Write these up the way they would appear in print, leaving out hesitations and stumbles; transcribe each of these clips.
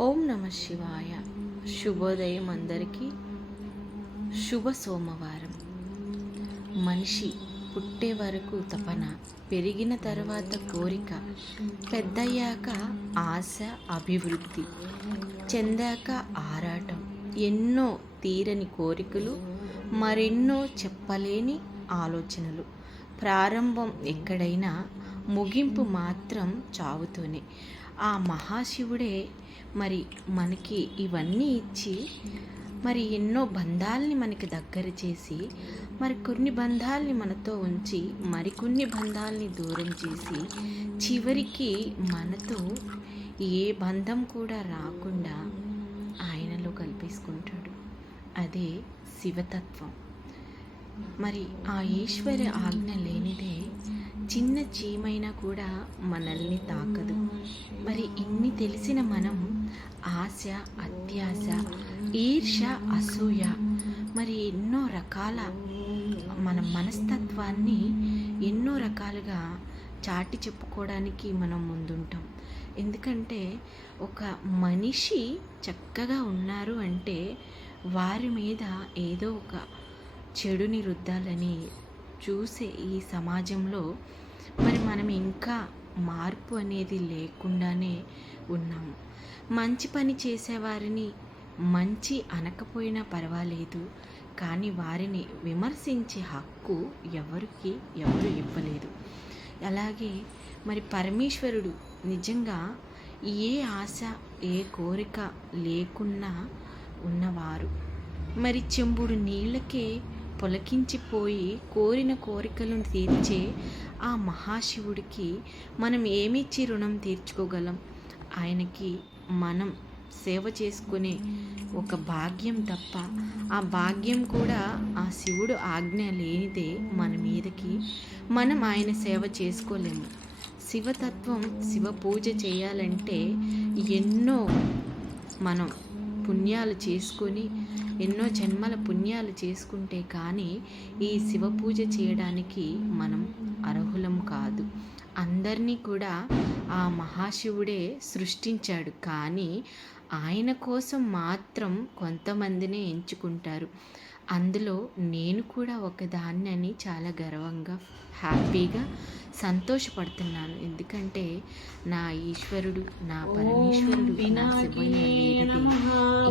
ఓం నమ శివాయ. శుభోదయం అందరికీ. శుభ సోమవారం. మనిషి పుట్టే వరకు తపన, పెరిగిన తర్వాత కోరిక, పెద్దయ్యాక ఆశ, అభివృద్ధి చెందాక ఆరాటం, ఎన్నో తీరని కోరికలు, మరెన్నో చెప్పలేని ఆలోచనలు. ప్రారంభం ఎక్కడైనా, ముగింపు మాత్రం చావుతోనే. ఆ మహాశివుడే మరి మనకి ఇవన్నీ ఇచ్చి, మరి ఎన్నో బంధాలని మనకి దగ్గర చేసి, మరి కొన్ని బంధాలని మనతో ఉంచి, మరికొన్ని బంధాలని దూరం చేసి, చివరికి మనతో ఏ బంధం కూడా రాకుండా ఆయనలో కల్పేసుకుంటాడు. అదే శివతత్వం. మరి ఆ ఈశ్వర ఆజ్ఞ లేనిదే చిన్న చీమైనా కూడా మనల్ని తాకదు. మరి ఇన్ని తెలిసిన మనం ఆశ, అత్యాశ, ఈర్ష, అసూయ, మరి ఎన్నో రకాల మన మనస్తత్వాన్ని ఎన్నో రకాలుగా చాటి చెప్పుకోవడానికి మనం ముందుంటాం. ఎందుకంటే ఒక మనిషి చక్కగా ఉన్నారు అంటే వారి మీద ఏదో ఒక చెడుని రుద్దాలని చూసే ఈ సమాజంలో మరి మనం ఇంకా మార్పు అనేది లేకుండానే ఉన్నాము. మంచి పని చేసేవారిని మంచి అనకపోయినా పర్వాలేదు, కానీ వారిని విమర్శించే హక్కు ఎవరు ఇవ్వలేదు. అలాగే మరి పరమేశ్వరుడు నిజంగా ఏ ఆశ, ఏ కోరిక లేకున్నా ఉన్నవారు. మరి చెంబుడు నీళ్ళకే పొలకించిపోయి కోరిన కోరికలను తీర్చే ఆ మహాశివుడికి మనం ఏమిచ్చి రుణం తీర్చుకోగలం? ఆయనకి మనం సేవ చేసుకునే ఒక భాగ్యం తప్ప, ఆ భాగ్యం కూడా ఆ శివుడు ఆజ్ఞ లేనిదే మన మీదకి మనం ఆయన సేవ చేసుకోలేము. శివతత్వం, శివ పూజ చేయాలంటే ఎన్నో మనం పుణ్యాలు చేసుకొని, ఎన్నో జన్మల పుణ్యాలు చేసుకుంటే కానీ ఈ శివ పూజ చేయడానికి మనం అర్హులం కాదు. అందరినీ కూడా ఆ మహాశివుడే సృష్టించాడు, కానీ ఆయన కోసం మాత్రం కొంతమందినే ఎంచుకుంటారు. అందులో నేను కూడా ఒకదాన్ని అని చాలా గర్వంగా, హ్యాపీగా, సంతోషపడుతున్నాను. ఎందుకంటే నా ఈశ్వరుడు, నా పరమేశ్వరుడు, నా శివయ్య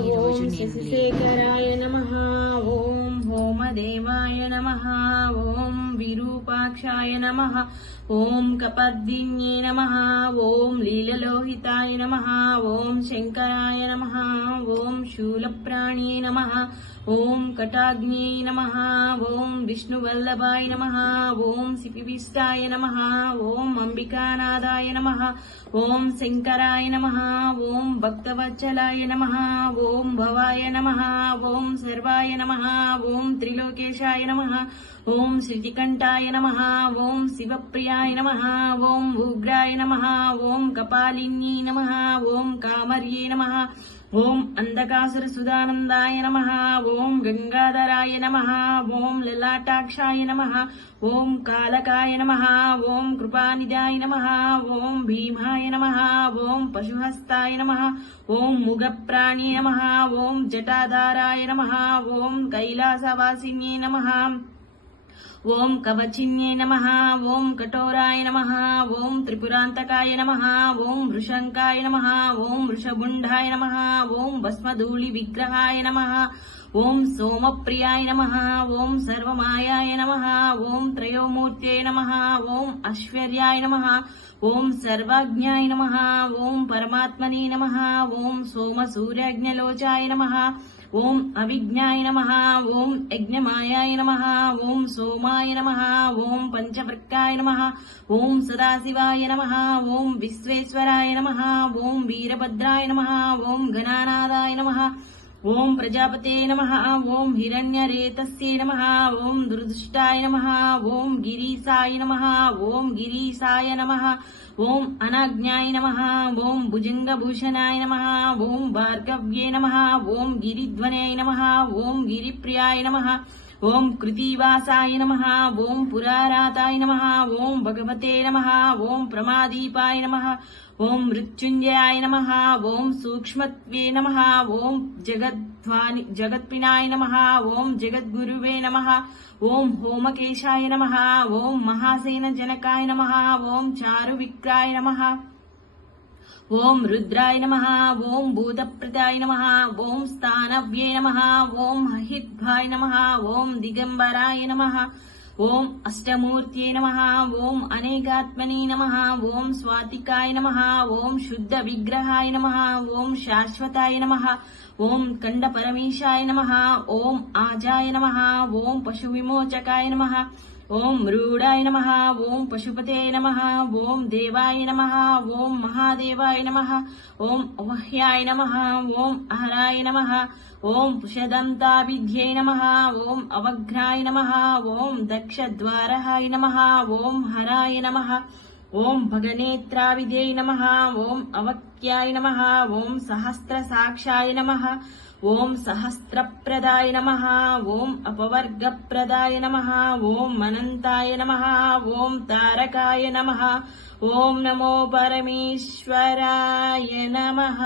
ఈరోజు నేను ఓం హోమదేవాయ నమః. ఓం విరూపాక్షాయ నమః. ఓం కపర్దిన్యే నమః. ఓం లీలలోహితాయ నమః. ఓం శంకరాయ నమః. ఓం శూలప్రాణ్యే నమః. ఓం కటాగ్న్యే నమః. ఓం విష్ణువల్లభాయ నమః. ఓం సిపివిష్టాయ నమః. ఓం అంబికానాథాయ నమః. ఓం శంకరాయ నమః. ఓం భక్తవత్సలాయ నమః. ఓం భవాయ నమః. ఓం సర్వాయ నమః. ఓం త్రిలోకేశాయ నమః. ఓం శ్రీకంఠాయ నమః. ఓం శివప్రియాయ నమః. ఓం ఉగ్రాయ నమః. ఓం కపాలిన్యే నమః. ఓం కామర్యే నమః. ఓం అంధకాసుర సుధానందాయ నమః. ఓం గంగాధరాయ నమః. ఓం లలాటాక్షాయ నమః. ఓం కాలకాయ నమః. ఓం కృపానిధాయ నమః. ఓం భీమాయ నమః. ఓం పశుహస్తాయ నమః. ఓం ముగప్రాణ్యే నమః. ఓం జటాధారాయ నమః. ఓం కైలాసవాసిన్యే నమః. ఓం కవచిన్యే నమః. ఓం కఠోరాయ నమః. ఓం త్రిపురాంతకాయ నమః. ఓం వృషంకాయ నమః. ఓం వృషభుండాయ నమః. ఓం భస్మధూళి విగ్రహాయ నమః. ఓం సోమప్రియాయ నమః. ఓం సర్వమాయాయ నమః. ఓం త్రయోమూర్త్యై నమః. ఓం ఐశ్వర్యాయ నమః. ఓం సర్వజ్ఞాయ నమః. ఓం పరమాత్మనే నమః. ఓం సోమసూర్యజ్ఞలోచాయ నమః. ఓం అవిజ్ఞాయ నమః. ఓం యజ్ఞమాయాయ నమః. ఓం సోమాయ నమః. ఓం పంచవృక్కాయ నమః. ఓం సదాశివాయ నమః. ఓం విశ్వేశ్వరాయ నమః. ఓం వీరభద్రాయ నమః. ఓం గణానాథాయ నమః. ఓం ప్రజాపతే నమః. ఓం హిరణ్యరేతస్యై నమః. ఓం దుర్దుష్టాయ నమః. ఓం గిరీశాయ నమః. ఓం గిరీశాయ నమః. ఓం అనాజ్ఞాయ నమః. ఓం భుజంగభూషణాయ నమః. ఓం భార్గవ్యే నమః. ఓం గిరిధ్వనాయ నమః. ఓం గిరిప్రియాయ నమః. ఓం కృతివాసాయ నమః ఓం పురారాతాయ నమః ఓం భగవతే నమః ఓం ప్రమాదీపాయ నమః ఓం మృత్యుంజయాయ నమః ఓం సూక్ష్మత్వే నమః ఓం జగత్పినాయ నమః ఓం జగద్గురువే నమః ఓం హోమకేశాయ నమః ఓం మహాసేన జనకాయ నమః ఓం చారువిక్రాయ నమః ఓం రుద్రాయ నమః ఓం భూతప్రదాయ నమః ఓం స్థానవ్యే నమః ఓం హహిద్భాయ నమః ఓం దిగంబరాయ నమః ఓం అష్టమూర్త్యే నమః ఓం అనేకాత్మనే నమః ఓం స్వాతికాయ నమః ఓం శుద్ధ విగ్రహాయ నమః ఓం శాశ్వతాయ నమః ఓం కండ పరమేశాయ నమః ఓం ఆజాయ నమః ఓం పశు విమోచకాయ నమః ఓం రూఢాయ నమః ఓం పశుపతే నమః ఓం దేవాయ నమః ఓం మహాదేవాయ నమః ఓం అవహ్యాయ నమః ఓం అహరాయ నమః ఓం పుషదంతాభిధ్యే నమః ఓం అవఘ్రాయ నమః ఓం దక్షద్వారహాయ నమః ఓం హరాయ నమః ఓం భగనేత్రావిధే నమః ఓం అవక్యాయ నమః ఓం సహస్రసాక్షాయ నమః ఓం సహస్రప్రదాయ నమః ఓం అపవర్గప్రదాయ నమః ఓం అనంతాయ నమః ఓం తారకాయ నమః ఓం నమో పరమేశ్వరాయ నమః.